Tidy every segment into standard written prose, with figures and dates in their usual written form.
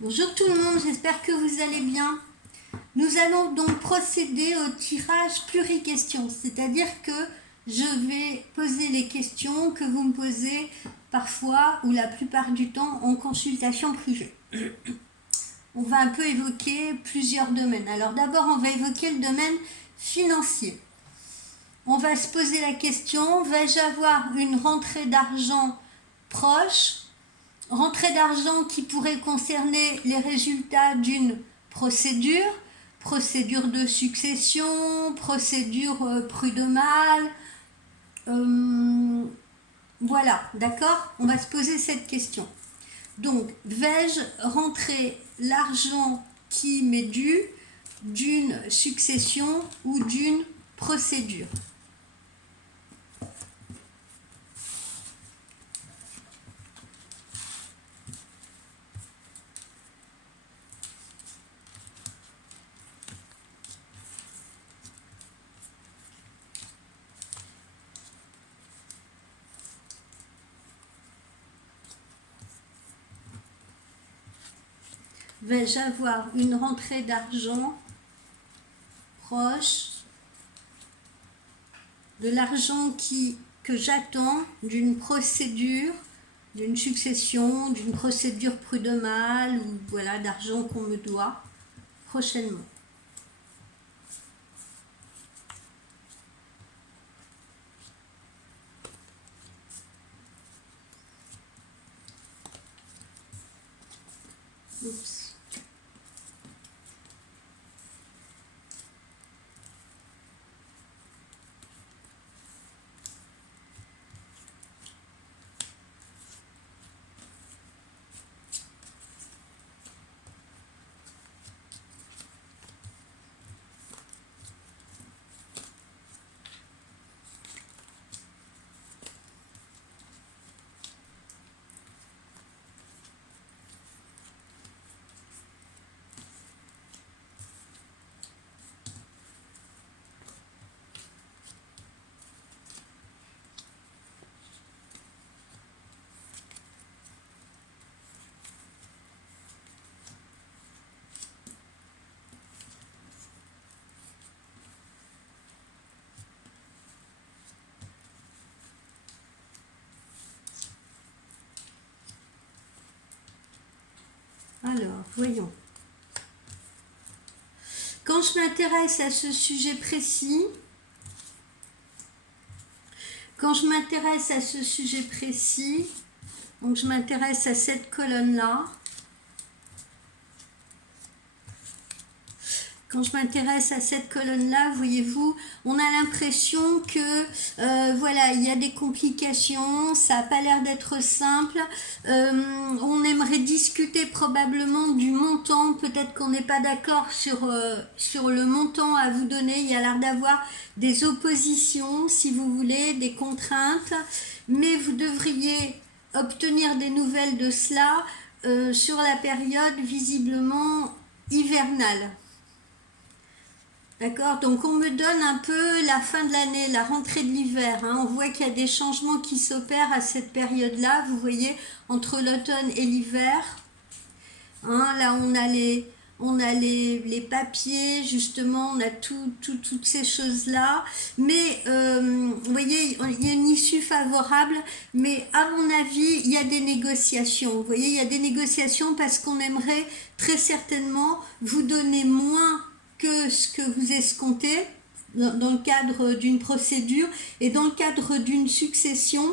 Bonjour tout le monde, j'espère que vous allez bien. Nous allons donc procéder au tirage pluri-questions, c'est-à-dire que je vais poser les questions que vous me posez parfois ou la plupart du temps en consultation privée. On va un peu évoquer plusieurs domaines. Alors d'abord, on va évoquer le domaine financier. On va se poser la question, vais-je avoir une rentrée d'argent proche ? Rentrée d'argent qui pourrait concerner les résultats d'une procédure de succession, procédure prud'homale, voilà, d'accord? On va se poser cette question. Donc, vais-je rentrer l'argent qui m'est dû d'une succession ou d'une procédure? Vais-je avoir une rentrée d'argent proche de l'argent que j'attends d'une procédure, d'une succession, d'une procédure prud'homale ou voilà, d'argent qu'on me doit prochainement. Oups. Alors, voyons. Quand je m'intéresse à ce sujet précis, donc je m'intéresse à cette colonne-là. Quand je m'intéresse à cette colonne-là, voyez-vous, on a l'impression que voilà, il y a des complications, ça n'a pas l'air d'être simple. On aimerait discuter probablement du montant, peut-être qu'on n'est pas d'accord sur le montant à vous donner. Il y a l'air d'avoir des oppositions, si vous voulez, des contraintes, mais vous devriez obtenir des nouvelles de cela sur la période visiblement hivernale. D'accord, donc on me donne un peu la fin de l'année, la rentrée de l'hiver. On voit qu'il y a des changements qui s'opèrent à cette période-là, vous voyez, entre l'automne et l'hiver. Là, on a les papiers, justement, on a toutes ces choses-là. Mais, vous voyez, il y a une issue favorable, mais à mon avis, il y a des négociations. Vous voyez, il y a des négociations parce qu'on aimerait très certainement vous donner moins que ce que vous escomptez dans le cadre d'une procédure et dans le cadre d'une succession.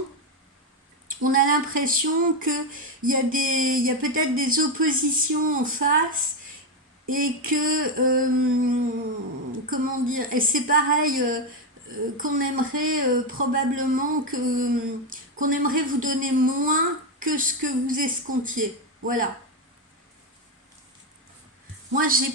On a l'impression qu'il y a peut-être des oppositions en face et que, comment dire, et c'est pareil, qu'on aimerait probablement qu'on aimerait vous donner moins que ce que vous escomptiez. Voilà. Moi, j'ai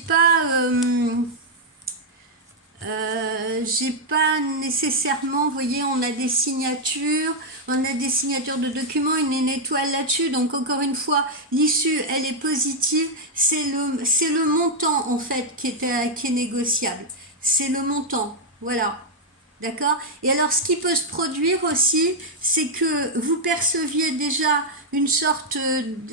pas nécessairement, vous voyez, on a des signatures de documents, une étoile là-dessus, donc encore une fois, l'issue, elle est positive, c'est le montant, en fait, qui est négociable. C'est le montant, voilà. D'accord? Et alors, ce qui peut se produire aussi, c'est que vous perceviez déjà une sorte,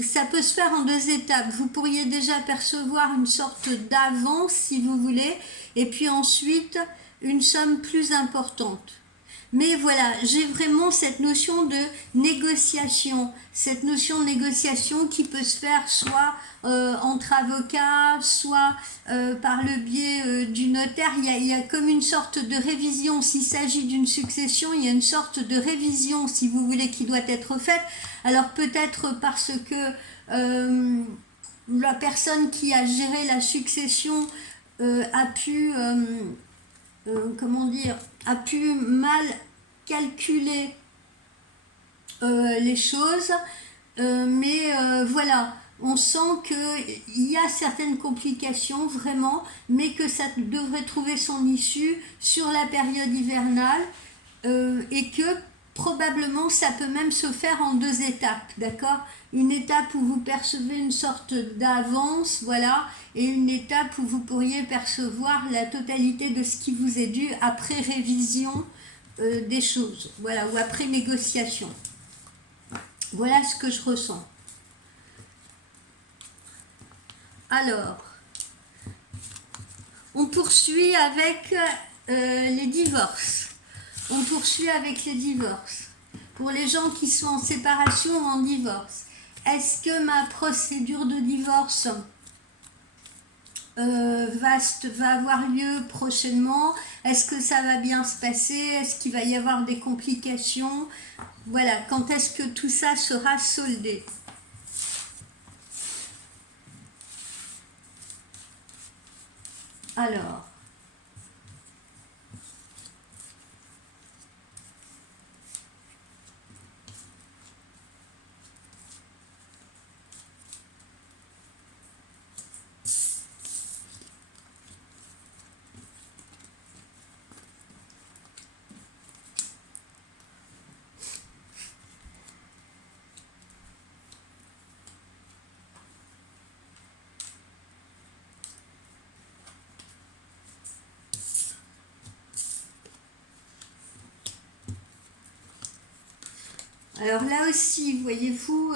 ça peut se faire en deux étapes. Vous pourriez déjà percevoir une sorte d'avance, si vous voulez, et puis ensuite une somme plus importante. Mais voilà, j'ai vraiment cette notion de négociation, cette notion de négociation qui peut se faire soit entre avocats, soit par le biais du notaire. Il y a comme une sorte de révision, s'il s'agit d'une succession, il y a une sorte de révision, si vous voulez, qui doit être faite. Alors peut-être parce que la personne qui a géré la succession a pu... comment dire, a pu mal calculer les choses, mais voilà, on sent qu'il y a certaines complications vraiment, mais que ça devrait trouver son issue sur la période hivernale et que probablement ça peut même se faire en deux étapes, d'accord? Une étape où vous percevez une sorte d'avance, voilà, et une étape où vous pourriez percevoir la totalité de ce qui vous est dû après révision des choses, voilà, ou après négociation. Voilà ce que je ressens. Alors, on poursuit avec les divorces. On poursuit avec les divorces. Pour les gens qui sont en séparation ou en divorce, est-ce que ma procédure de divorce va avoir lieu prochainement? Est-ce que ça va bien se passer? Est-ce qu'il va y avoir des complications? Voilà, quand est-ce que tout ça sera soldé? Alors, alors là aussi, voyez-vous,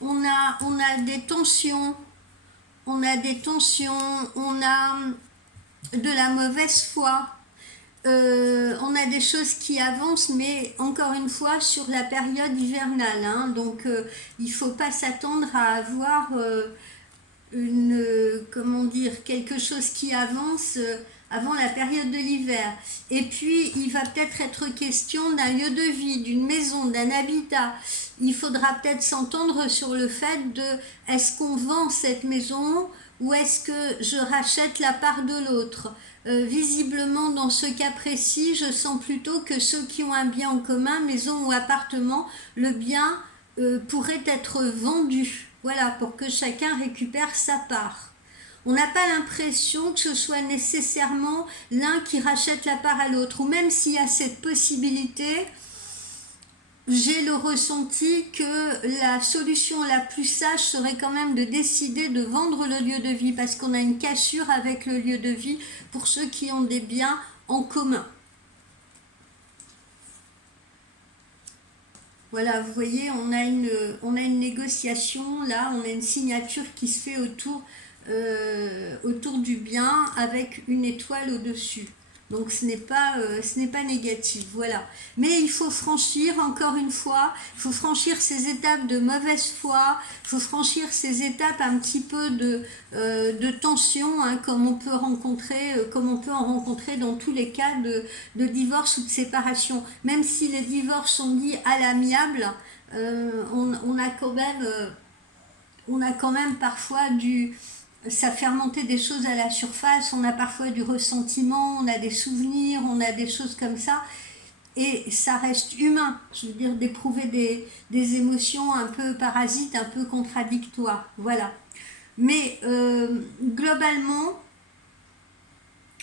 on a des tensions, on a de la mauvaise foi, on a des choses qui avancent, mais encore une fois sur la période hivernale, hein, donc il ne faut pas s'attendre à avoir comment dire, quelque chose qui avance avant la période de l'hiver. Et puis, il va peut-être être question d'un lieu de vie, d'une maison, d'un habitat. Il faudra peut-être s'entendre sur le fait de est-ce qu'on vend cette maison ou est-ce que je rachète la part de l'autre. Visiblement, dans ce cas précis, je sens plutôt que ceux qui ont un bien en commun, maison ou appartement, le bien pourrait être vendu. Voilà, pour que chacun récupère sa part. On n'a pas l'impression que ce soit nécessairement l'un qui rachète la part à l'autre, ou même s'il y a cette possibilité, j'ai le ressenti que la solution la plus sage serait quand même de décider de vendre le lieu de vie, parce qu'on a une cassure avec le lieu de vie pour ceux qui ont des biens en commun. Voilà, vous voyez, on a une négociation, là, on a une signature qui se fait autour du bien avec une étoile au-dessus. Donc ce n'est pas négatif, voilà. Mais il faut franchir, encore une fois, il faut franchir ces étapes de mauvaise foi, il faut franchir ces étapes un petit peu de tension, hein, comme on peut en rencontrer dans tous les cas de divorce ou de séparation. Même si les divorces sont dits à l'amiable, on a quand même parfois ça fait remonter des choses à la surface, on a parfois du ressentiment, on a des souvenirs, on a des choses comme ça, et ça reste humain, je veux dire, d'éprouver des émotions un peu parasites, un peu contradictoires, voilà. Mais globalement,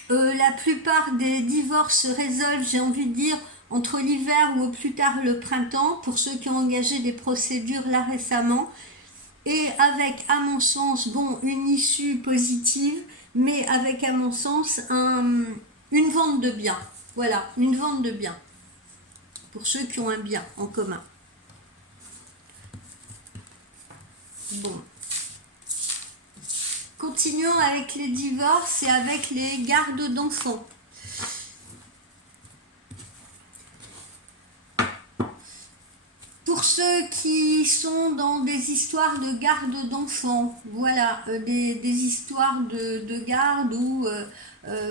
la plupart des divorces se résolvent, j'ai envie de dire, entre l'hiver ou au plus tard le printemps, pour ceux qui ont engagé des procédures là récemment, et avec, à mon sens, bon, une issue positive, mais avec, à mon sens, une vente de biens. Voilà, une vente de biens. Pour ceux qui ont un bien en commun. Bon. Continuons avec les divorces et avec les gardes d'enfants. Pour ceux qui sont dans des histoires de garde d'enfants, voilà, des histoires de garde où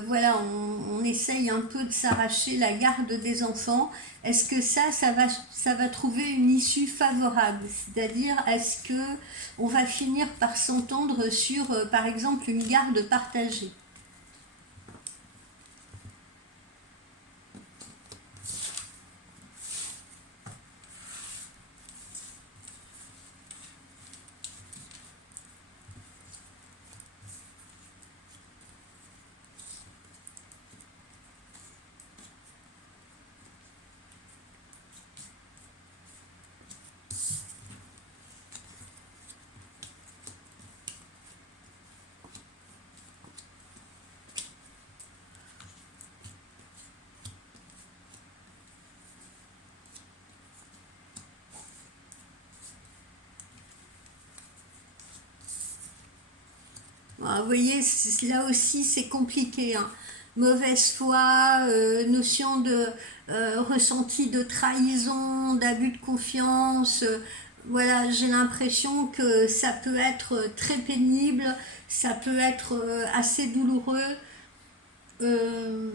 voilà, on essaye un peu de s'arracher la garde des enfants, est-ce que ça va trouver une issue favorable? C'est-à-dire, est-ce que on va finir par s'entendre sur, par exemple, une garde partagée? Vous voyez, là aussi c'est compliqué, hein. Mauvaise foi, notion de ressenti de trahison, d'abus de confiance. Voilà, j'ai l'impression que ça peut être très pénible, ça peut être assez douloureux euh,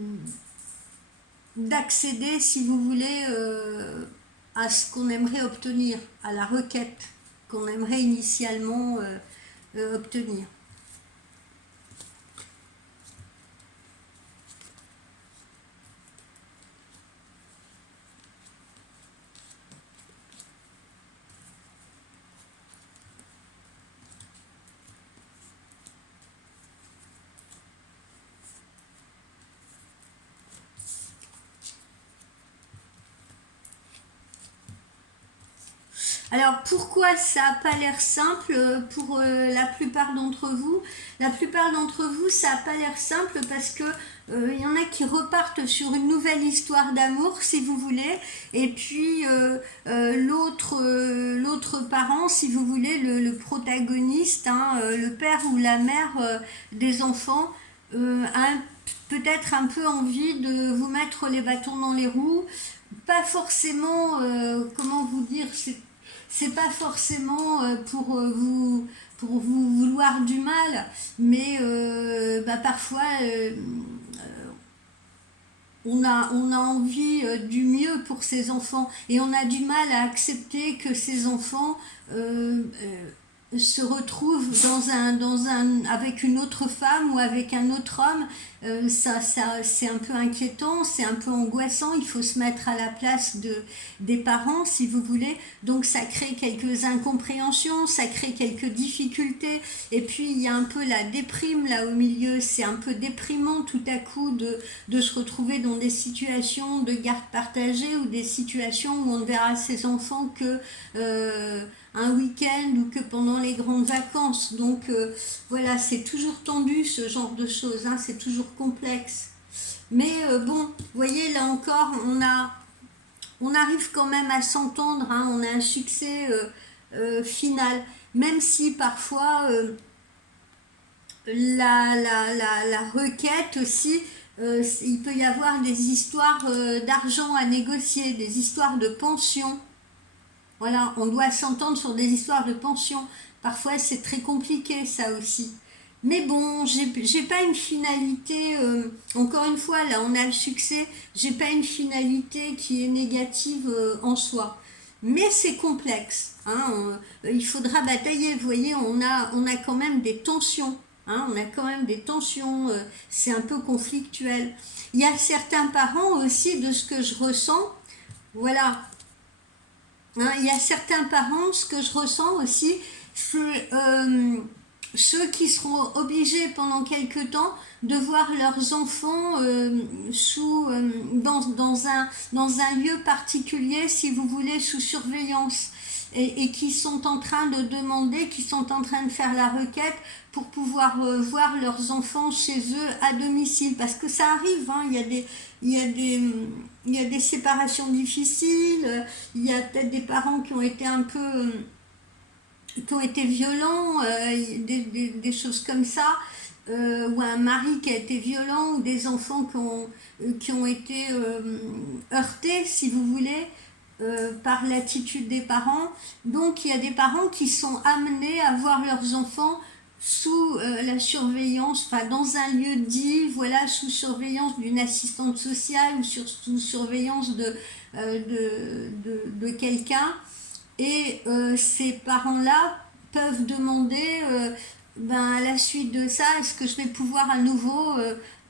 d'accéder, si vous voulez, à ce qu'on aimerait obtenir, à la requête qu'on aimerait initialement obtenir. Alors pourquoi ça n'a pas l'air simple pour la plupart d'entre vous? La plupart d'entre vous, ça n'a pas l'air simple parce que il y en a qui repartent sur une nouvelle histoire d'amour, si vous voulez, et puis l'autre parent, si vous voulez, le protagoniste, hein, le père ou la mère des enfants, a peut-être un peu envie de vous mettre les bâtons dans les roues. Pas forcément, comment vous dire, c'est pas forcément pour vous vouloir du mal, mais parfois on a envie du mieux pour ses enfants et on a du mal à accepter que ses enfants se retrouvent avec une autre femme ou avec un autre homme. C'est un peu inquiétant, c'est un peu angoissant, il faut se mettre à la place des parents, si vous voulez. Donc ça crée quelques incompréhensions, ça crée quelques difficultés, et puis il y a un peu la déprime là au milieu. C'est un peu déprimant tout à coup de se retrouver dans des situations de garde partagée ou des situations où on ne verra ses enfants que un week-end ou que pendant les grandes vacances. Donc voilà, c'est toujours tendu ce genre de choses, hein, c'est toujours complexe. Mais bon, vous voyez, là encore, on arrive quand même à s'entendre, hein, on a un succès final. Même si parfois la requête aussi, il peut y avoir des histoires d'argent à négocier, des histoires de pension. Voilà, on doit s'entendre sur des histoires de pension. Parfois, c'est très compliqué, ça aussi. Mais bon, j'ai pas une finalité. Encore une fois, là, on a le succès. J'ai pas une finalité qui est négative en soi. Mais c'est complexe, hein, il faudra batailler. Vous voyez, on a quand même des tensions. Hein, on a quand même des tensions. C'est un peu conflictuel. Il y a certains parents aussi, de ce que je ressens. Voilà, hein, il y a certains parents, ce que je ressens aussi, c'est ceux qui seront obligés pendant quelque temps de voir leurs enfants dans un lieu particulier, si vous voulez, sous surveillance. et qui sont en train de demander, qui sont en train de faire la requête pour pouvoir voir leurs enfants chez eux à domicile. Parce que ça arrive, hein, il y a des, il y a des séparations difficiles, il y a peut-être des parents qui ont été un peu qui ont été violents, des choses comme ça, ou un mari qui a été violent, ou des enfants qui ont été heurtés, si vous voulez, par l'attitude des parents. Donc il y a des parents qui sont amenés à voir leurs enfants sous la surveillance, enfin dans un lieu dit, voilà, sous surveillance d'une assistante sociale ou sous surveillance de quelqu'un. Et ces parents-là peuvent demander, ben, à la suite de ça, est-ce que je vais pouvoir à nouveau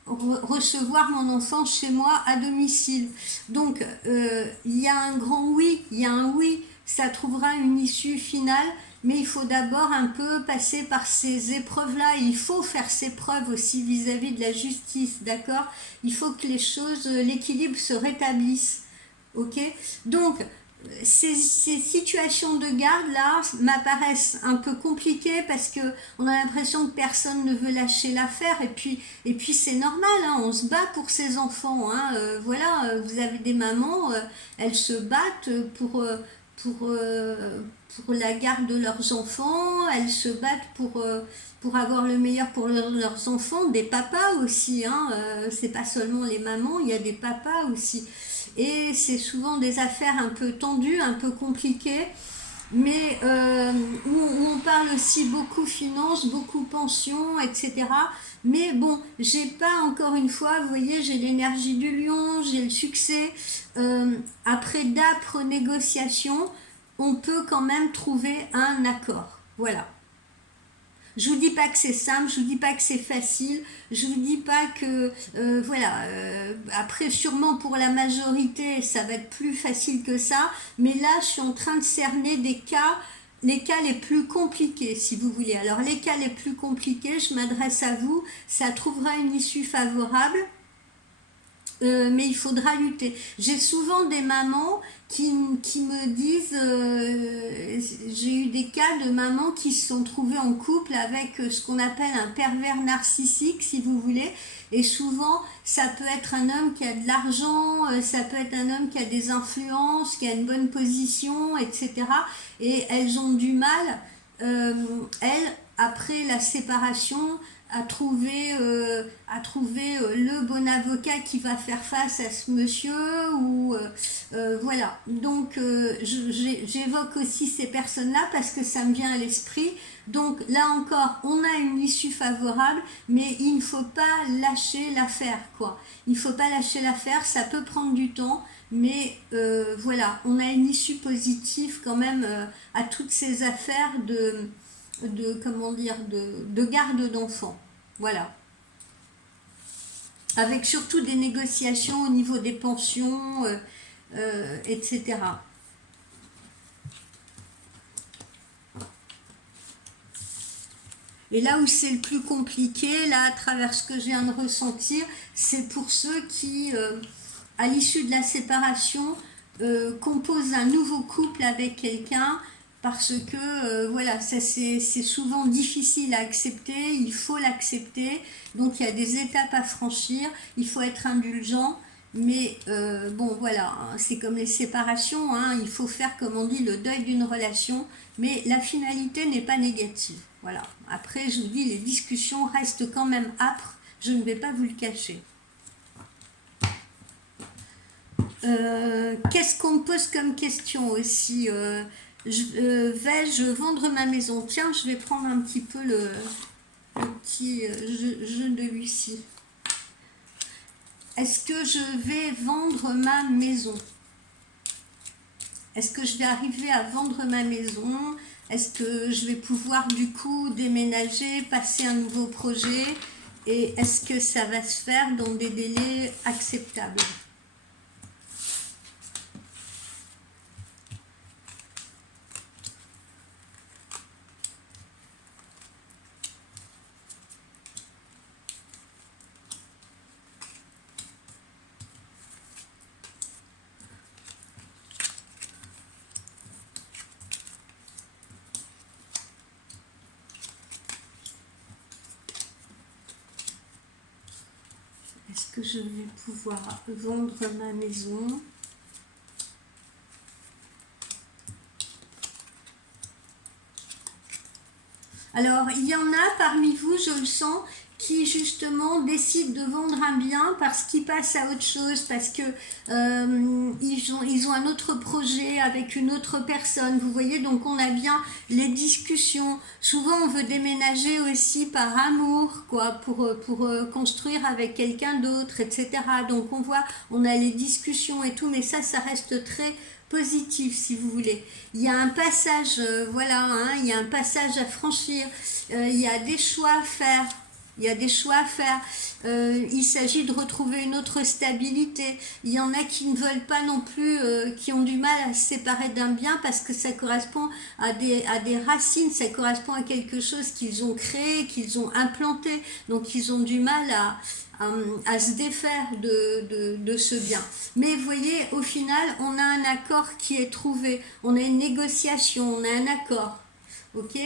recevoir mon enfant chez moi à domicile. Donc, il y a un grand oui, il y a un oui, ça trouvera une issue finale, mais il faut d'abord un peu passer par ces épreuves-là. Il faut faire ses preuves aussi vis-à-vis de la justice, d'accord? Il faut que les choses, l'équilibre se rétablisse. Ok? Donc, ces situations de garde là m'apparaissent un peu compliquées parce que on a l'impression que personne ne veut lâcher l'affaire et puis c'est normal, hein, on se bat pour ses enfants, hein, voilà, vous avez des mamans, elles se battent pour, euh, pour la garde de leurs enfants, elles se battent pour avoir le meilleur pour leurs enfants, des papas aussi, hein, c'est pas seulement les mamans, il y a des papas aussi. Et c'est souvent des affaires un peu tendues, un peu compliquées, mais où on parle aussi beaucoup finances, beaucoup pensions, etc. Mais bon, j'ai pas, encore une fois, vous voyez, j'ai l'énergie du lion, j'ai le succès. Après d'âpres négociations, on peut quand même trouver un accord. Voilà. Je vous dis pas que c'est simple, je vous dis pas que c'est facile, je vous dis pas que voilà. Après, sûrement pour la majorité, ça va être plus facile que ça, mais là, je suis en train de cerner des cas, les cas les plus compliqués, si vous voulez. Alors, les cas les plus compliqués, je m'adresse à vous, ça trouvera une issue favorable. Mais il faudra lutter. J'ai souvent des mamans qui me disent, j'ai eu des cas de mamans qui se sont trouvées en couple avec ce qu'on appelle un pervers narcissique, si vous voulez. Et souvent, ça peut être un homme qui a de l'argent, ça peut être un homme qui a des influences, qui a une bonne position, etc. Et elles ont du mal, elles, après la séparation, à trouver le bon avocat qui va faire face à ce monsieur ou voilà. Donc j'évoque aussi ces personnes-là parce que ça me vient à l'esprit. Donc là encore, on a une issue favorable, mais il ne faut pas lâcher l'affaire, quoi. Il ne faut pas lâcher l'affaire, ça peut prendre du temps, mais voilà, on a une issue positive quand même à toutes ces affaires comment dire, de garde d'enfants. Voilà. Avec surtout des négociations au niveau des pensions, etc. Et là où c'est le plus compliqué, là, à travers ce que je viens de ressentir, c'est pour ceux qui, à l'issue de la séparation, composent un nouveau couple avec quelqu'un, parce que, voilà, ça c'est souvent difficile à accepter, il faut l'accepter, donc il y a des étapes à franchir, il faut être indulgent, mais bon, voilà, hein, c'est comme les séparations, hein, il faut faire, comme on dit, le deuil d'une relation, mais la finalité n'est pas négative. Voilà. Après, je vous dis, les discussions restent quand même âpres, je ne vais pas vous le cacher. Qu'est-ce qu'on me pose comme question aussi, vais-je vendre ma maison? Tiens, je vais prendre un petit peu le petit jeu de Lucie. Est-ce que je vais vendre ma maison? Est-ce que je vais arriver à vendre ma maison? Est-ce que je vais pouvoir du coup déménager, passer un nouveau projet? Et est-ce que ça va se faire dans des délais acceptables? Est-ce que je vais pouvoir vendre ma maison? Alors, il y en a parmi vous, je le sens, qui justement décident de vendre un bien parce qu'ils passent à autre chose, parce que ils ont un autre projet avec une autre personne. Vous voyez, donc on a bien les discussions. Souvent, on veut déménager aussi par amour, quoi, pour construire avec quelqu'un d'autre, etc. Donc on voit, on a les discussions et tout, mais ça reste très positif si vous voulez. Il y a un passage, voilà, hein, il y a un passage à franchir, il y a des choix à faire. Il y a des choix à faire. Il s'agit de retrouver une autre stabilité. Il y en a qui ne veulent pas non plus, qui ont du mal à se séparer d'un bien parce que ça correspond à des racines, ça correspond à quelque chose qu'ils ont créé, qu'ils ont implanté. Donc ils ont du mal à se défaire de ce bien. Mais vous voyez, au final, on a un accord qui est trouvé. On a une négociation, on a un accord. Ok.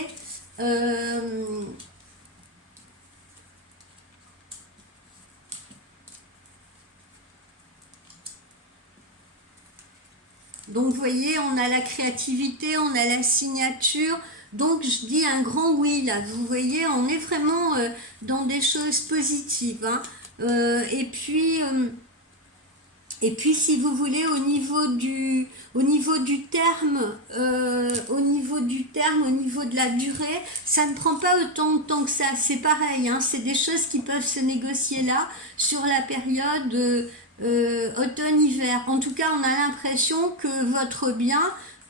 Donc vous voyez, on a la créativité, on a la signature. Donc je dis un grand oui là. Vous voyez, on est vraiment dans des choses positives. Hein. Et puis si vous voulez, au niveau du terme, au niveau de la durée, ça ne prend pas autant de temps que ça. C'est pareil, hein, c'est des choses qui peuvent se négocier là sur la période automne-hiver. En tout cas, on a l'impression que votre bien,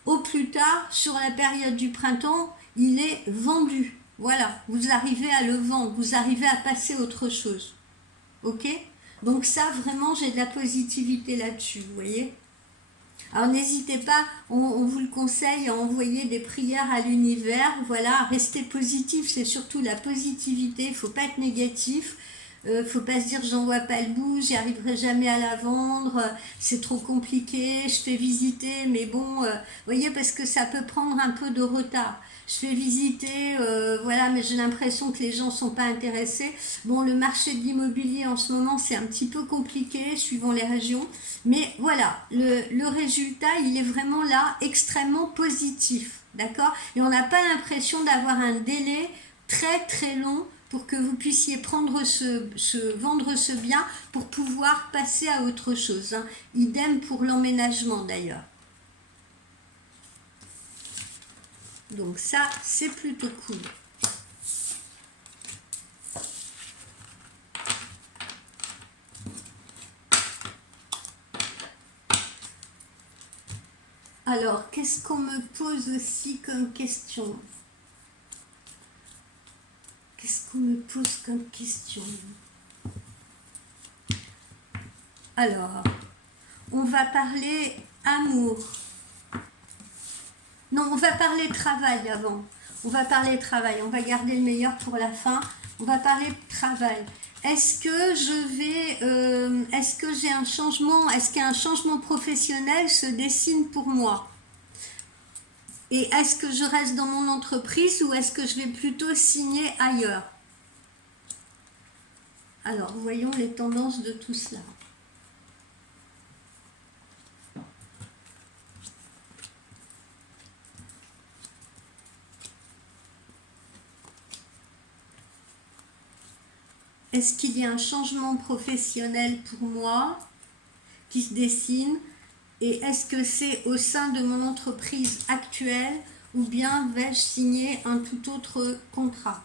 au plus tard, sur la période du printemps, il est vendu. Voilà, vous arrivez à le vendre, vous arrivez à passer à autre chose. Ok ? Donc ça, vraiment, j'ai de la positivité là-dessus, vous voyez. Alors n'hésitez pas, on vous le conseille, à envoyer des prières à l'univers. Voilà, restez positif, c'est surtout la positivité, il ne faut pas être négatif. Faut pas se dire j'en vois pas le bout, j'y arriverai jamais à la vendre, c'est trop compliqué, je fais visiter, mais bon, vous voyez, parce que ça peut prendre un peu de retard. Je fais visiter, voilà, mais j'ai l'impression que les gens sont pas intéressés. Bon, le marché de l'immobilier en ce moment, c'est un petit peu compliqué, suivant les régions, mais voilà, le résultat, il est vraiment là, extrêmement positif, d'accord? Et on n'a pas l'impression d'avoir un délai très très long pour que vous puissiez vendre ce bien pour pouvoir passer à autre chose. Hein. Idem pour l'emménagement d'ailleurs. Donc ça, c'est plutôt cool. Alors, qu'est-ce qu'on me pose aussi comme question ? Qu'est-ce qu'on me pose comme question? Alors, on va parler amour. Non, on va parler travail avant. On va parler travail. On va garder le meilleur pour la fin. On va parler travail. Est-ce que j'ai un changement? Est-ce qu'un changement professionnel se dessine pour moi? Et est-ce que je reste dans mon entreprise ou est-ce que je vais plutôt signer ailleurs? Alors, voyons les tendances de tout cela. Est-ce qu'il y a un changement professionnel pour moi qui se dessine? Et est-ce que c'est au sein de mon entreprise actuelle ou bien vais-je signer un tout autre contrat?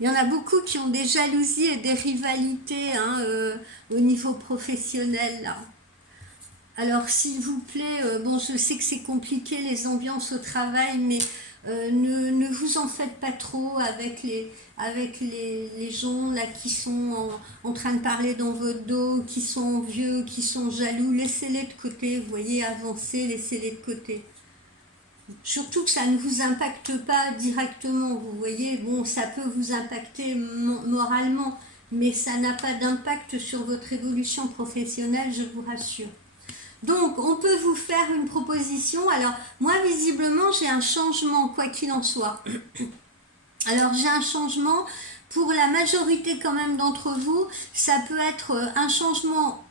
Il y en a beaucoup qui ont des jalousies et des rivalités hein, au niveau professionnel là. Alors s'il vous plaît, bon je sais que c'est compliqué les ambiances au travail, mais ne vous en faites pas trop avec les gens là qui sont en train de parler dans votre dos, qui sont vieux, qui sont jaloux. Laissez-les de côté, vous voyez, avancez, laissez-les de côté. Surtout que ça ne vous impacte pas directement, vous voyez, bon ça peut vous impacter moralement, mais ça n'a pas d'impact sur votre évolution professionnelle, je vous rassure. Donc, on peut vous faire une proposition. Alors, moi, visiblement, j'ai un changement, quoi qu'il en soit. Alors, j'ai un changement. Pour la majorité quand même d'entre vous, ça peut être un changement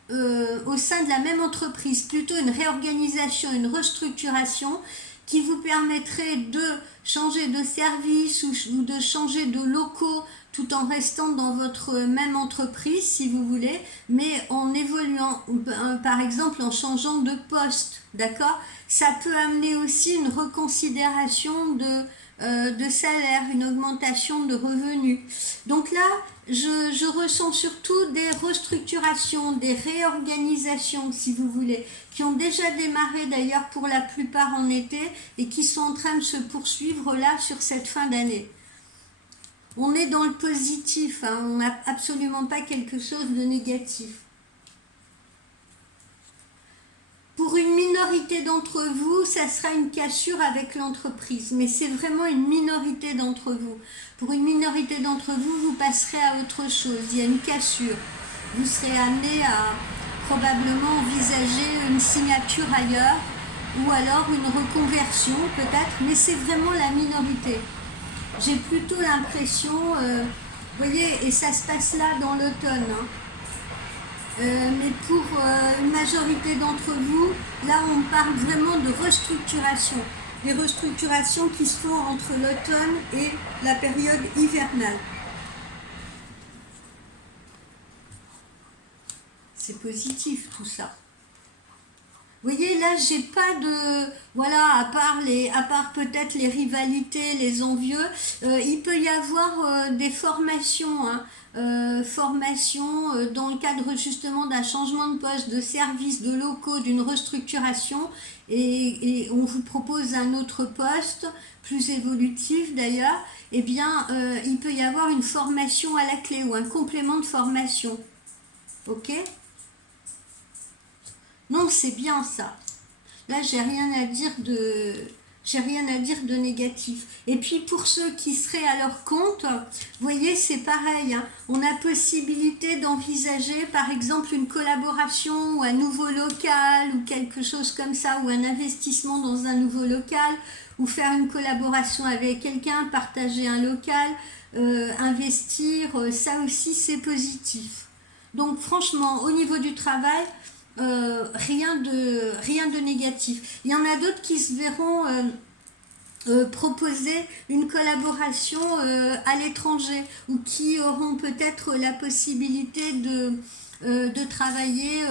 au sein de la même entreprise, plutôt une réorganisation, une restructuration qui vous permettrait de changer de service ou de changer de locaux tout en restant dans votre même entreprise si vous voulez, mais en évoluant, par exemple en changeant de poste, d'accord? Ça peut amener aussi une reconsidération de salaire, une augmentation de revenus. Donc là, je ressens surtout des restructurations, des réorganisations, si vous voulez, qui ont déjà démarré d'ailleurs pour la plupart en été et qui sont en train de se poursuivre là sur cette fin d'année. On est dans le positif, hein, on n'a absolument pas quelque chose de négatif. Pour une minorité d'entre vous, ça sera une cassure avec l'entreprise, mais c'est vraiment une minorité d'entre vous. Pour une minorité d'entre vous, vous passerez à autre chose, il y a une cassure. Vous serez amené à probablement envisager une signature ailleurs, ou alors une reconversion peut-être, mais c'est vraiment la minorité. J'ai plutôt l'impression, vous voyez, et ça se passe là dans l'automne, hein. Mais pour une majorité d'entre vous, là on parle vraiment de restructuration. Des restructurations qui se font entre l'automne et la période hivernale. C'est positif tout ça. Vous voyez, là, j'ai pas de... Voilà, à part peut-être les rivalités, les envieux, il peut y avoir des formations, hein, formations dans le cadre justement d'un changement de poste, de service, de locaux, d'une restructuration, et on vous propose un autre poste, plus évolutif d'ailleurs, eh bien, il peut y avoir une formation à la clé ou un complément de formation. Ok ? Non, c'est bien ça. Là, j'ai rien à dire de négatif. Et puis pour ceux qui seraient à leur compte, vous voyez, c'est pareil, hein. On a possibilité d'envisager par exemple une collaboration ou un nouveau local ou quelque chose comme ça, ou un investissement dans un nouveau local, ou faire une collaboration avec quelqu'un, partager un local, investir, ça aussi c'est positif. Donc franchement, au niveau du travail, rien de négatif. Il y en a d'autres qui se verront proposer une collaboration à l'étranger ou qui auront peut-être la possibilité de travailler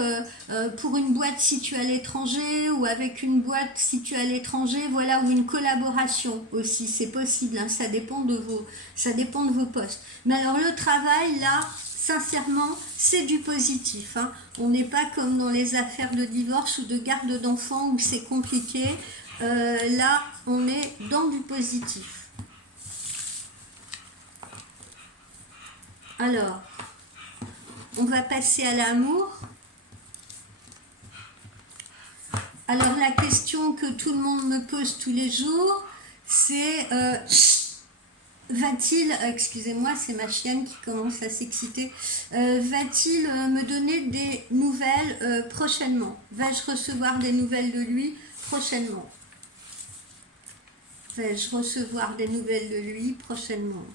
pour une boîte située à l'étranger ou avec une boîte située à l'étranger, voilà, ou une collaboration aussi, c'est possible, hein, ça dépend de vos postes. Mais alors le travail, là, sincèrement, c'est du positif, hein. On n'est pas comme dans les affaires de divorce ou de garde d'enfants où c'est compliqué. Là, on est dans du positif. Alors, on va passer à l'amour. Alors, la question que tout le monde me pose tous les jours, c'est... va-t-il, excusez-moi, c'est ma chienne qui commence à s'exciter, va-t-il me donner des nouvelles prochainement? Vais-je recevoir des nouvelles de lui prochainement? Vais-je recevoir des nouvelles de lui prochainement?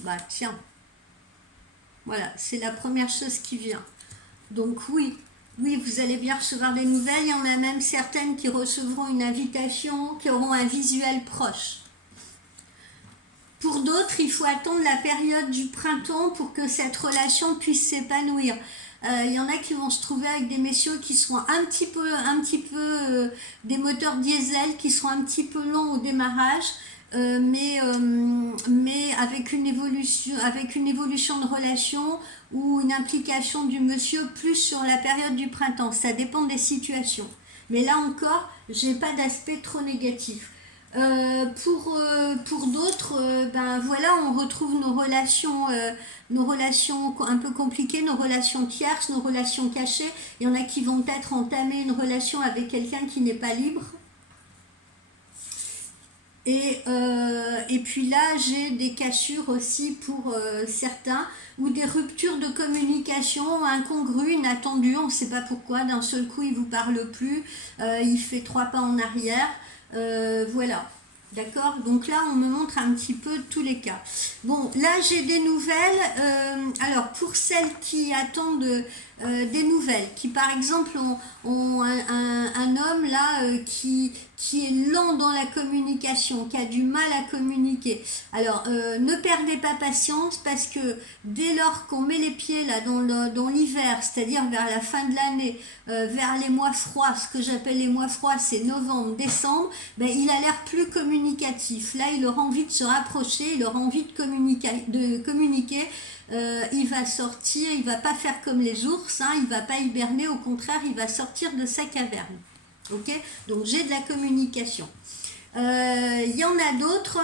Bah tiens. Voilà, c'est la première chose qui vient. Donc oui, vous allez bien recevoir des nouvelles. Il y en a même certaines qui recevront une invitation, qui auront un visuel proche. Pour d'autres, il faut attendre la période du printemps pour que cette relation puisse s'épanouir. Il y en a qui vont se trouver avec des messieurs qui seront un petit peu des moteurs diesel, qui seront un petit peu longs au démarrage. Mais avec une évolution de relation ou une implication du monsieur plus sur la période du printemps. Ça dépend des situations. Mais là encore, j'ai pas d'aspect trop négatif. Pour d'autres, ben voilà, on retrouve nos relations un peu compliquées, nos relations tierces, nos relations cachées. Il y en a qui vont peut-être entamer une relation avec quelqu'un qui n'est pas libre. Et puis là, j'ai des cassures aussi pour certains, ou des ruptures de communication incongrues, inattendues, on ne sait pas pourquoi, d'un seul coup il ne vous parle plus, il fait 3 pas en arrière, voilà. D'accord. Donc là, on me montre un petit peu tous les cas. Bon, là, j'ai des nouvelles. Alors, pour celles qui attendent des nouvelles, qui par exemple ont un homme là qui est lent dans la communication, qui a du mal à communiquer. Alors, ne perdez pas patience parce que dès lors qu'on met les pieds là dans l'hiver, c'est-à-dire vers la fin de l'année, vers les mois froids, ce que j'appelle les mois froids, c'est novembre, décembre, ben, il a l'air plus communicatif. Là, il aura envie de se rapprocher, il aura envie de communiquer. Il va sortir, il va pas faire comme les ours, hein, il va pas hiberner, au contraire, il va sortir de sa caverne. Ok, donc j'ai de la communication. Il y en a d'autres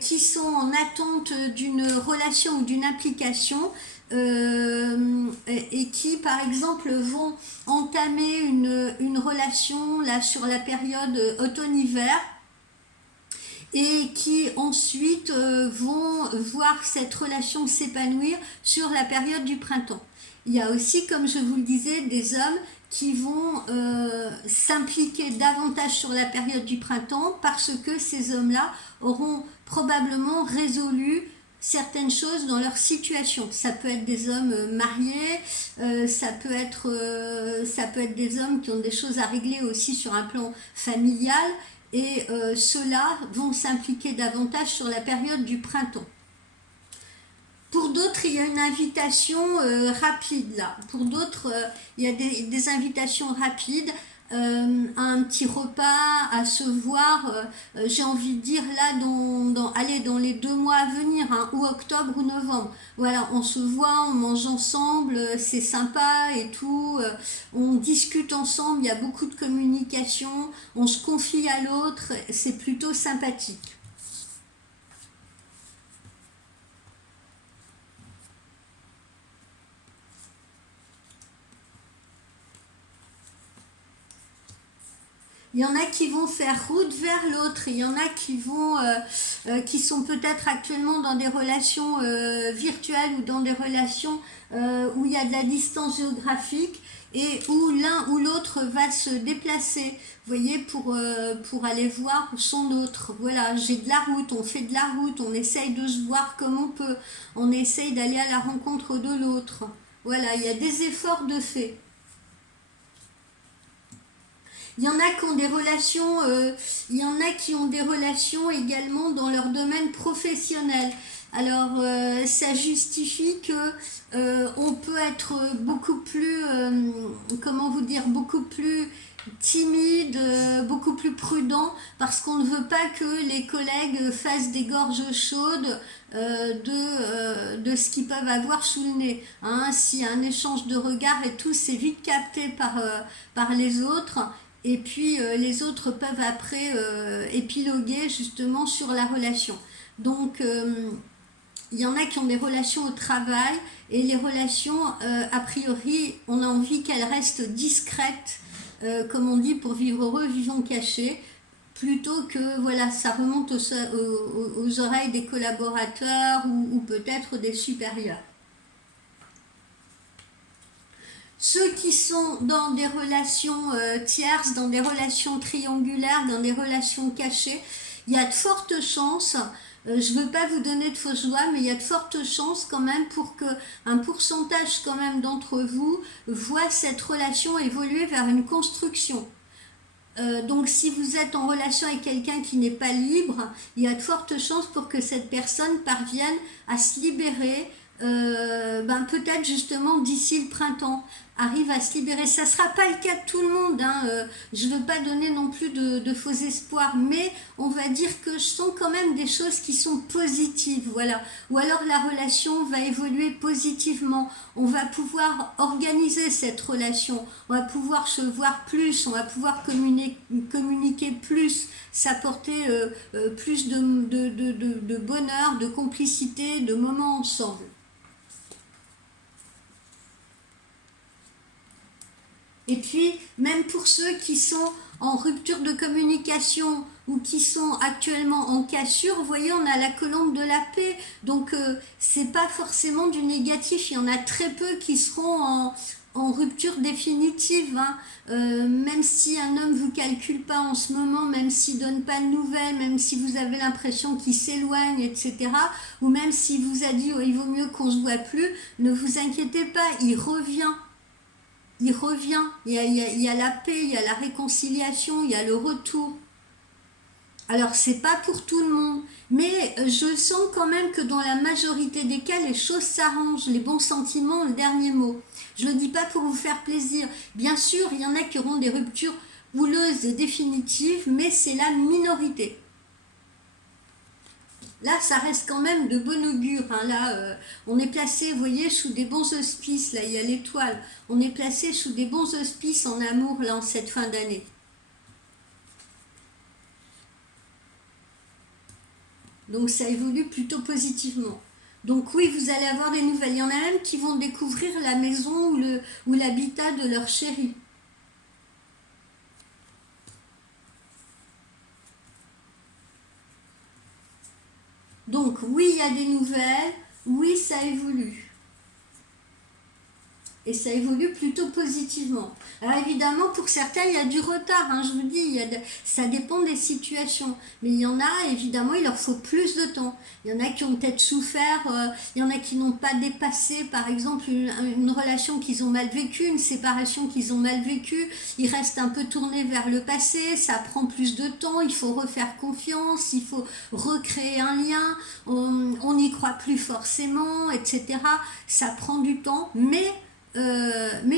qui sont en attente d'une relation ou d'une application et qui par exemple vont entamer une relation là sur la période automne-hiver et qui ensuite vont voir cette relation s'épanouir sur la période du printemps. Il y a aussi, comme je vous le disais, des hommes qui vont s'impliquer davantage sur la période du printemps parce que ces hommes-là auront probablement résolu certaines choses dans leur situation. Ça peut être des hommes mariés, ça peut être des hommes qui ont des choses à régler aussi sur un plan familial, et ceux-là vont s'impliquer davantage sur la période du printemps. Pour d'autres, il y a une invitation rapide là. Pour d'autres, il y a des invitations rapides à un petit repas, à se voir. J'ai envie de dire là, dans les 2 mois à venir, hein, ou octobre ou novembre. Voilà, on se voit, on mange ensemble, c'est sympa et tout. On discute ensemble, il y a beaucoup de communication, on se confie à l'autre, c'est plutôt sympathique. Il y en a qui vont faire route vers l'autre, il y en a qui sont peut-être actuellement dans des relations virtuelles ou dans des relations où il y a de la distance géographique et où l'un ou l'autre va se déplacer, vous voyez, pour aller voir son autre. Voilà, j'ai de la route, on fait de la route, on essaye de se voir comme on peut, on essaye d'aller à la rencontre de l'autre. Voilà, il y a des efforts de fait. Il y en a qui ont des relations, il y en a qui ont des relations également dans leur domaine professionnel. Alors, ça justifie que on peut être beaucoup plus, comment vous dire, beaucoup plus timide, beaucoup plus prudent, parce qu'on ne veut pas que les collègues fassent des gorges chaudes de ce qu'ils peuvent avoir sous le nez. Hein. S'il y a un échange de regards et tout, c'est vite capté par les autres. Et puis les autres peuvent après épiloguer justement sur la relation. Donc il y en a qui ont des relations au travail et les relations, a priori, on a envie qu'elles restent discrètes, comme on dit, pour vivre heureux, vivons cachés, plutôt que voilà, ça remonte aux oreilles des collaborateurs ou peut-être des supérieurs. Ceux qui sont dans des relations tierces, dans des relations triangulaires, dans des relations cachées, il y a de fortes chances, je ne veux pas vous donner de fausses joies, mais il y a de fortes chances quand même pour qu'un pourcentage quand même d'entre vous voit cette relation évoluer vers une construction. Donc si vous êtes en relation avec quelqu'un qui n'est pas libre, il y a de fortes chances pour que cette personne parvienne à se libérer, peut-être justement d'ici le printemps, arrive à se libérer. Ça ne sera pas le cas de tout le monde, hein. Je ne veux pas donner non plus de faux espoirs, mais on va dire que ce sont quand même des choses qui sont positives, voilà. Ou alors la relation va évoluer positivement, on va pouvoir organiser cette relation, on va pouvoir se voir plus, on va pouvoir communiquer plus, s'apporter plus de bonheur, de complicité, de moments ensemble. Et puis, même pour ceux qui sont en rupture de communication ou qui sont actuellement en cassure, vous voyez, on a la colombe de la paix. Donc, c'est pas forcément du négatif. Il y en a très peu qui seront en rupture définitive, hein. Même si un homme vous calcule pas en ce moment, même s'il donne pas de nouvelles, même si vous avez l'impression qu'il s'éloigne, etc., ou même s'il vous a dit oh, il vaut mieux qu'on se voit plus, ne vous inquiétez pas, il revient. Il revient. Il y a la paix, il y a la réconciliation, il y a le retour. Alors, c'est pas pour tout le monde, mais je sens quand même que dans la majorité des cas, les choses s'arrangent. Les bons sentiments ont le dernier mot. Je ne le dis pas pour vous faire plaisir. Bien sûr, il y en a qui auront des ruptures houleuses et définitives, mais c'est la minorité. Là, ça reste quand même de bon augure, hein. Là, on est placé, vous voyez, sous des bons auspices. Là, il y a l'étoile. On est placé sous des bons auspices en amour, là, en cette fin d'année. Donc ça évolue plutôt positivement. Donc oui, vous allez avoir des nouvelles. Il y en a même qui vont découvrir la maison ou l'habitat de leur chéri. Donc oui, il y a des nouvelles. Oui, ça évolue. Et ça évolue plutôt positivement. Alors évidemment, pour certains, il y a du retard, hein, je vous dis, ça dépend des situations. Mais il y en a, évidemment, il leur faut plus de temps. Il y en a qui ont peut-être souffert, il y en a qui n'ont pas dépassé, par exemple, une relation qu'ils ont mal vécue, une séparation qu'ils ont mal vécue. Ils restent un peu tournés vers le passé, ça prend plus de temps, il faut refaire confiance, il faut recréer un lien, on n'y croit plus forcément, etc. Ça prend du temps, mais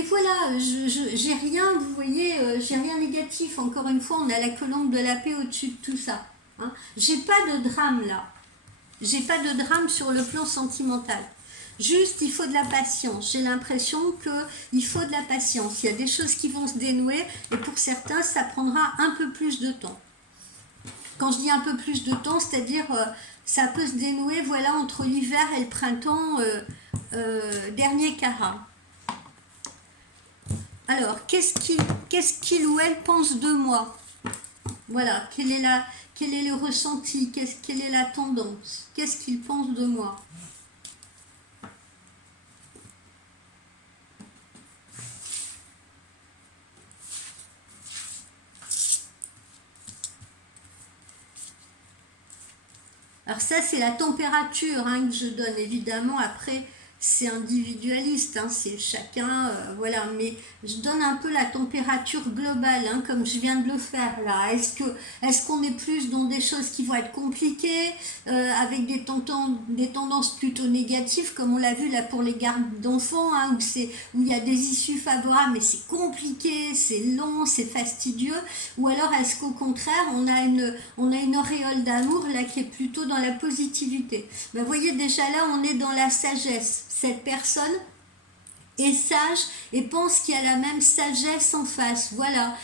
voilà, j'ai rien, vous voyez, j'ai rien négatif. Encore une fois, on a la colombe de la paix au-dessus de tout ça, hein. J'ai pas de drame là. J'ai pas de drame sur le plan sentimental. Juste, il faut de la patience. J'ai l'impression qu'il faut de la patience. Il y a des choses qui vont se dénouer et pour certains, ça prendra un peu plus de temps. Quand je dis un peu plus de temps, c'est-à-dire ça peut se dénouer, voilà, entre l'hiver et le printemps, dernier carat. Alors, qu'est-ce qu'il ou elle pense de moi? Voilà, quel est le ressenti? Quelle est la tendance? Qu'est-ce qu'il pense de moi? Alors ça, c'est la température, hein, que je donne, évidemment. Après, c'est individualiste, hein, c'est chacun, voilà. Mais je donne un peu la température globale, hein, comme je viens de le faire là. Est-ce qu'on est plus dans des choses qui vont être compliquées, avec des tendances plutôt négatives, comme on l'a vu là pour les gardes d'enfants, hein, où il y a des issues favorables, mais c'est compliqué, c'est long, c'est fastidieux. Ou alors est-ce qu'au contraire, on a une auréole d'amour là qui est plutôt dans la positivité. Ben, vous voyez, déjà là, on est dans la sagesse. Cette personne est sage et pense qu'il y a la même sagesse en face. Voilà,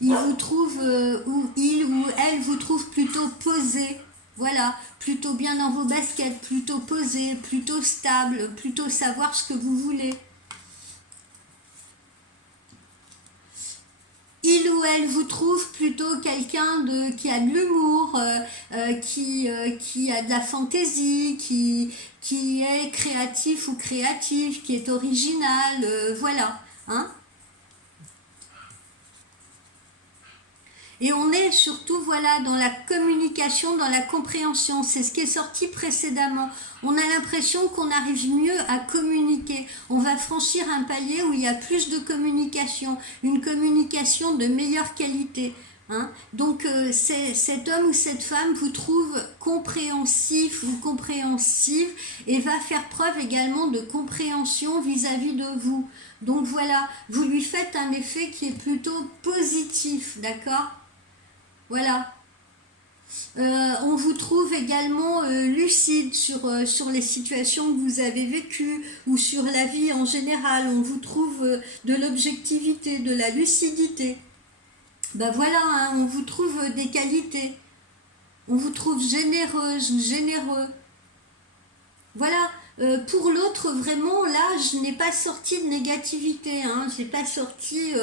il vous trouve, ou il ou elle vous trouve plutôt posé. Voilà, plutôt bien dans vos baskets, plutôt posé, plutôt stable, plutôt savoir ce que vous voulez. Il ou elle vous trouve plutôt quelqu'un qui a de l'humour, qui a de la fantaisie, qui est créatif ou créative, qui est original, voilà, hein. Et on est surtout, voilà, dans la communication, dans la compréhension. C'est ce qui est sorti précédemment. On a l'impression qu'on arrive mieux à communiquer. On va franchir un palier où il y a plus de communication, une communication de meilleure qualité, hein. Donc, cet homme ou cette femme vous trouve compréhensif ou compréhensive et va faire preuve également de compréhension vis-à-vis de vous. Donc voilà, vous lui faites un effet qui est plutôt positif, d'accord? Voilà. On vous trouve également lucide sur les situations que vous avez vécues ou sur la vie en général. On vous trouve de l'objectivité, de la lucidité. Ben voilà, hein, on vous trouve des qualités. On vous trouve généreuse ou généreux. Voilà, Pour l'autre, vraiment, là, je n'ai pas sorti de négativité, hein. J'ai pas sorti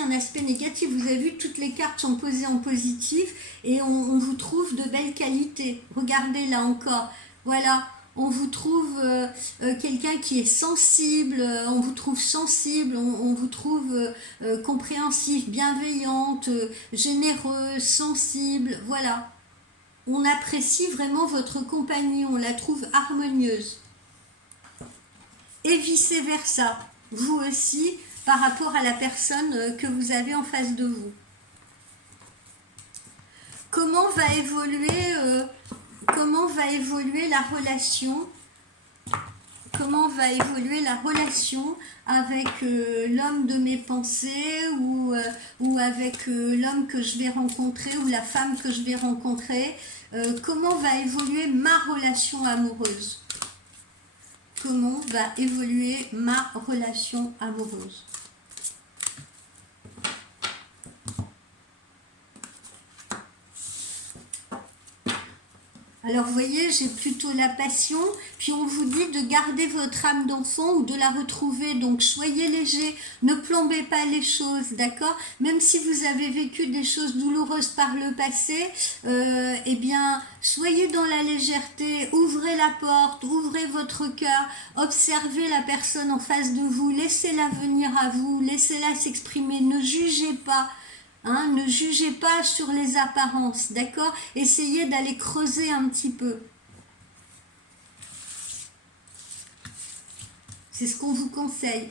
un aspect négatif. Vous avez vu, toutes les cartes sont posées en positif et on vous trouve de belles qualités. Regardez là encore. Voilà. On vous trouve quelqu'un qui est sensible, on vous trouve sensible, on vous trouve compréhensif, bienveillante, généreuse, sensible, voilà. On apprécie vraiment votre compagnie, on la trouve harmonieuse. Et vice-versa, vous aussi, par rapport à la personne que vous avez en face de vous. Comment va évoluer la relation? Comment va évoluer la relation avec l'homme de mes pensées ou avec l'homme que je vais rencontrer ou la femme que je vais rencontrer? Comment va évoluer ma relation amoureuse? Comment va évoluer ma relation amoureuse? Alors vous voyez, j'ai plutôt la passion, puis on vous dit de garder votre âme d'enfant ou de la retrouver, donc soyez léger, ne plombez pas les choses, d'accord? Même si vous avez vécu des choses douloureuses par le passé, eh bien, soyez dans la légèreté, ouvrez la porte, ouvrez votre cœur, observez la personne en face de vous, laissez-la venir à vous, laissez-la s'exprimer, ne jugez pas. Hein, ne jugez pas sur les apparences, d'accord? Essayez d'aller creuser un petit peu. C'est ce qu'on vous conseille.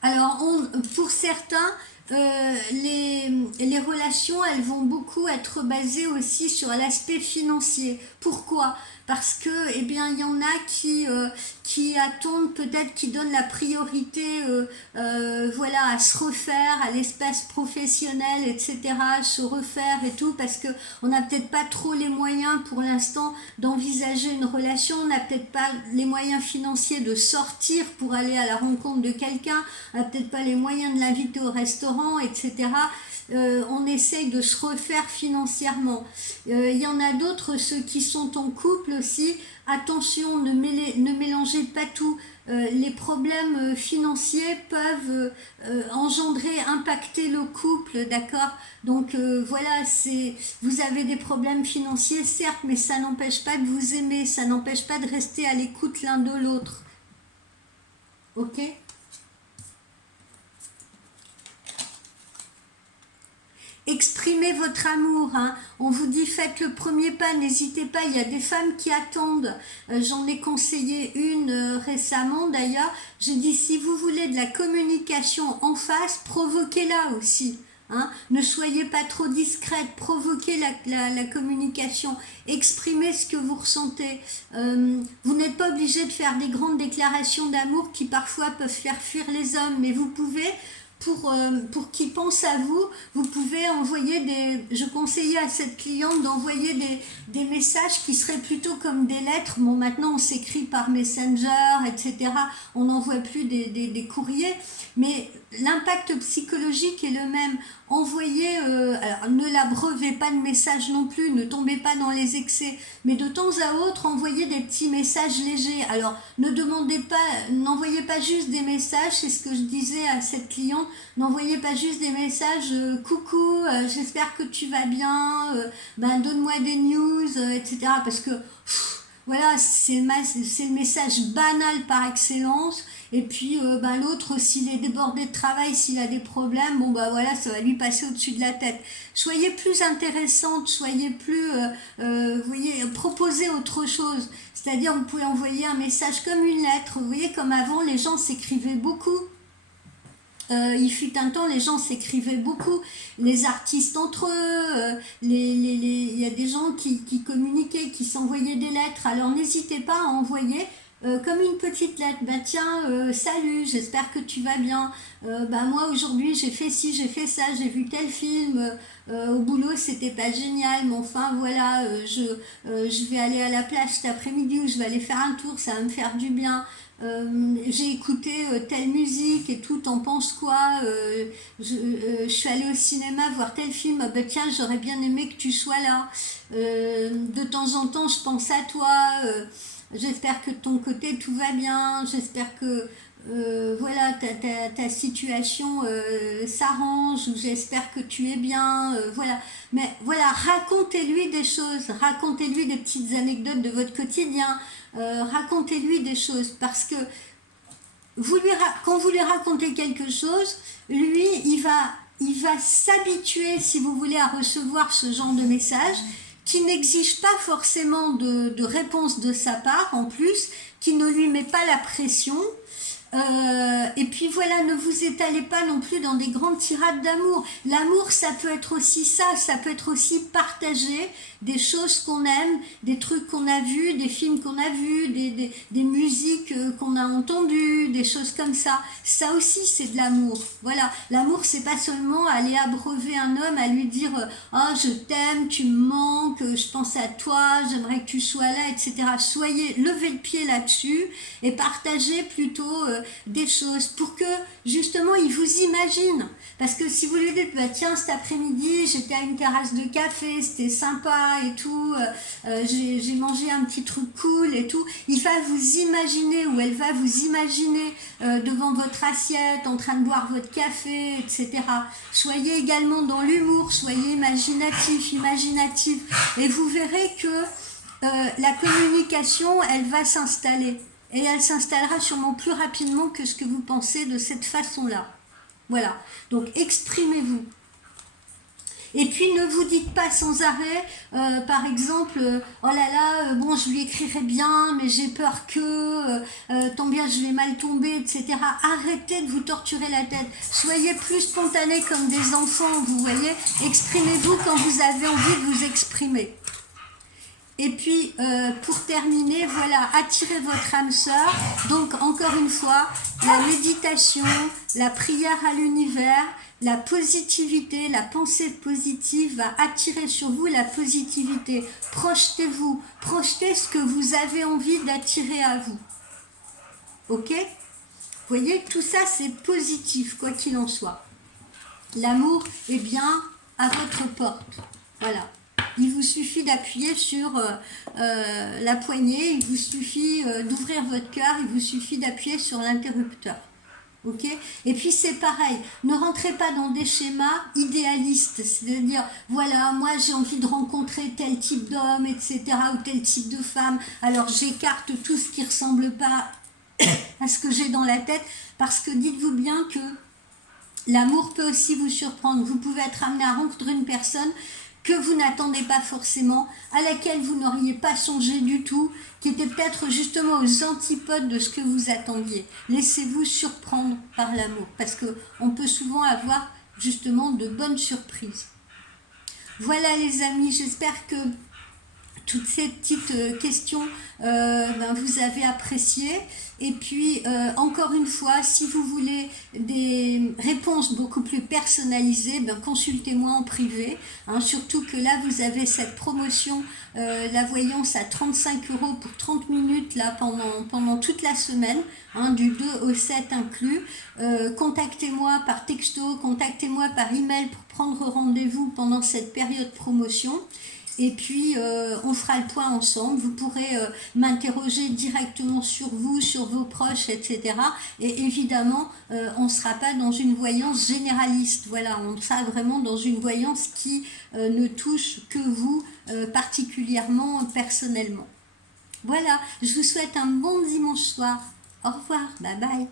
Alors, pour certains, les relations, elles vont beaucoup être basées aussi sur l'aspect financier. Pourquoi? Parce que, eh bien, il y en a qui attendent peut-être, qui donnent la priorité, voilà, à se refaire, à l'espace professionnel, etc., se refaire et tout, parce que on n'a peut-être pas trop les moyens pour l'instant d'envisager une relation, on n'a peut-être pas les moyens financiers de sortir pour aller à la rencontre de quelqu'un, on n'a peut-être pas les moyens de l'inviter au restaurant, etc. On essaye de se refaire financièrement. Il y en a d'autres, ceux qui sont en couple aussi, attention, ne mélangez pas tout. Les problèmes financiers peuvent impacter le couple, d'accord? Donc voilà, vous avez des problèmes financiers, certes, mais ça n'empêche pas de vous aimer, ça n'empêche pas de rester à l'écoute l'un de l'autre. Ok? Exprimez votre amour, hein. On vous dit faites le premier pas, n'hésitez pas, il y a des femmes qui attendent, j'en ai conseillé une récemment d'ailleurs, j'ai dit si vous voulez de la communication en face, provoquez-la aussi. Hein. Ne soyez pas trop discrète, provoquez la communication, exprimez ce que vous ressentez. Vous n'êtes pas obligé de faire des grandes déclarations d'amour qui parfois peuvent faire fuir les hommes, mais vous pouvez... Pour qu'ils pensent à vous, vous pouvez envoyer je conseillais à cette cliente d'envoyer des messages qui seraient plutôt comme des lettres. Bon, maintenant on s'écrit par Messenger, etc. On n'envoie plus des courriers, mais l'impact psychologique est le même. Envoyez, alors ne l'abreuvez pas de messages non plus, ne tombez pas dans les excès, mais de temps à autre, envoyez des petits messages légers. Alors, n'envoyez pas juste des messages, c'est ce que je disais à cette cliente, n'envoyez pas juste des messages coucou, j'espère que tu vas bien, donne-moi des news, etc. Parce que voilà, c'est le message banal par excellence. Et puis l'autre, s'il est débordé de travail, s'il a des problèmes, voilà, ça va lui passer au-dessus de la tête. Soyez plus intéressante, soyez plus, vous voyez, proposez autre chose. C'est-à-dire, vous pouvez envoyer un message comme une lettre. Vous voyez, comme avant, les gens s'écrivaient beaucoup. Il fut un temps, les gens s'écrivaient beaucoup, les artistes entre eux, il y a des gens qui communiquaient, qui s'envoyaient des lettres. Alors n'hésitez pas à envoyer comme une petite lettre. Tiens, salut, j'espère que tu vas bien. Moi aujourd'hui j'ai fait ci, j'ai fait ça, j'ai vu tel film. Au boulot c'était pas génial, mais enfin voilà, je vais aller à la plage cet après-midi ou je vais aller faire un tour, ça va me faire du bien. j'ai écouté telle musique et tout, t'en penses quoi? Je suis allée au cinéma voir tel film, ah ben tiens, j'aurais bien aimé que tu sois là. De temps en temps, je pense à toi. J'espère que de ton côté tout va bien. J'espère que voilà, ta situation s'arrange, ou j'espère que tu es bien. Voilà. Mais voilà, racontez-lui des choses, racontez-lui des petites anecdotes de votre quotidien. Racontez-lui des choses, parce que quand vous lui racontez quelque chose, lui, il va s'habituer, si vous voulez, à recevoir ce genre de message qui n'exige pas forcément de réponse de sa part, en plus, qui ne lui met pas la pression. Et puis voilà, ne vous étalez pas non plus dans des grandes tirades d'amour. L'amour, ça peut être aussi ça peut être aussi partager des choses qu'on aime, des trucs qu'on a vus, des films qu'on a vus, des musiques qu'on a entendues, des choses comme ça. Ça aussi, c'est de l'amour. Voilà, l'amour, c'est pas seulement aller abreuver un homme, à lui dire « Oh, je t'aime, tu me manques, je pense à toi, j'aimerais que tu sois là, etc. » Levez le pied là-dessus et partagez plutôt des choses pour que justement il vous imagine. Parce que si vous lui dites bah tiens, cet après-midi j'étais à une terrasse de café, c'était sympa et tout, j'ai mangé un petit truc cool et tout, il va vous imaginer, ou elle va vous imaginer devant votre assiette en train de boire votre café, etc. Soyez également dans l'humour, soyez imaginative, et vous verrez que la communication, elle va s'installer. Et elle s'installera sûrement plus rapidement que ce que vous pensez, de cette façon-là. Voilà. Donc, exprimez-vous. Et puis, ne vous dites pas sans arrêt, par exemple, oh là là, bon, je lui écrirai bien, mais j'ai peur que, tant bien, je vais mal tomber, etc. Arrêtez de vous torturer la tête. Soyez plus spontanés comme des enfants, vous voyez. Exprimez-vous quand vous avez envie de vous exprimer. Et puis, pour terminer, voilà, attirez votre âme sœur. Donc, encore une fois, la méditation, la prière à l'univers, la positivité, la pensée positive va attirer sur vous la positivité. Projetez-vous, projetez ce que vous avez envie d'attirer à vous. Ok? Vous voyez, tout ça, c'est positif, quoi qu'il en soit. L'amour est bien à votre porte. Voilà. Il vous suffit d'appuyer sur la poignée, il vous suffit d'ouvrir votre cœur, il vous suffit d'appuyer sur l'interrupteur. Ok? Et puis c'est pareil, ne rentrez pas dans des schémas idéalistes, c'est-à-dire, voilà, moi j'ai envie de rencontrer tel type d'homme, etc., ou tel type de femme, alors j'écarte tout ce qui ne ressemble pas à ce que j'ai dans la tête, parce que dites-vous bien que l'amour peut aussi vous surprendre. Vous pouvez être amené à rencontrer une personne que vous n'attendez pas forcément, à laquelle vous n'auriez pas songé du tout, qui était peut-être justement aux antipodes de ce que vous attendiez. Laissez-vous surprendre par l'amour, parce qu'on peut souvent avoir justement de bonnes surprises. Voilà les amis, j'espère que toutes ces petites questions vous avez apprécié. Et puis encore une fois, si vous voulez des réponses beaucoup plus personnalisées, consultez-moi en privé, surtout que là vous avez cette promotion, la voyance à 35 € pour 30 minutes là, pendant toute la semaine, du 2 au 7 inclus. Contactez-moi par texto, contactez-moi par email pour prendre rendez-vous pendant cette période promotion. Et puis, on fera le point ensemble. Vous pourrez m'interroger directement sur vous, sur vos proches, etc. Et évidemment, on ne sera pas dans une voyance généraliste. Voilà, on sera vraiment dans une voyance qui ne touche que vous, particulièrement, personnellement. Voilà, je vous souhaite un bon dimanche soir. Au revoir, bye bye.